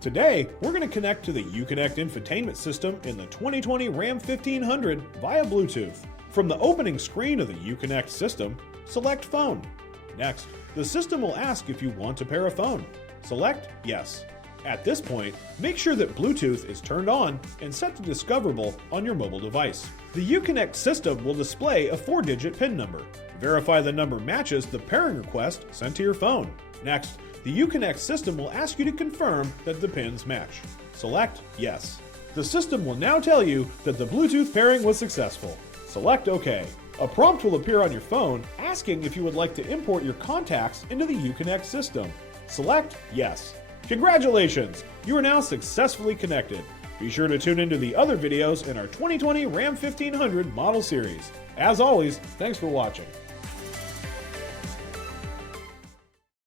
Today, we're going to connect to the Uconnect infotainment system in the 2020 Ram 1500 via Bluetooth. From the opening screen of the Uconnect system, select Phone. Next, the system will ask if you want to pair a phone. Select Yes. At this point, make sure that Bluetooth is turned on and set to Discoverable on your mobile device. The Uconnect system will display a 4-digit PIN number. Verify the number matches the pairing request sent to your phone. Next, the Uconnect system will ask you to confirm that the pins match. Select Yes. The system will now tell you that the Bluetooth pairing was successful. Select OK. A prompt will appear on your phone asking if you would like to import your contacts into the Uconnect system. Select Yes. Congratulations! You are now successfully connected. Be sure to tune into the other videos in our 2020 Ram 1500 model series. As always, thanks for watching.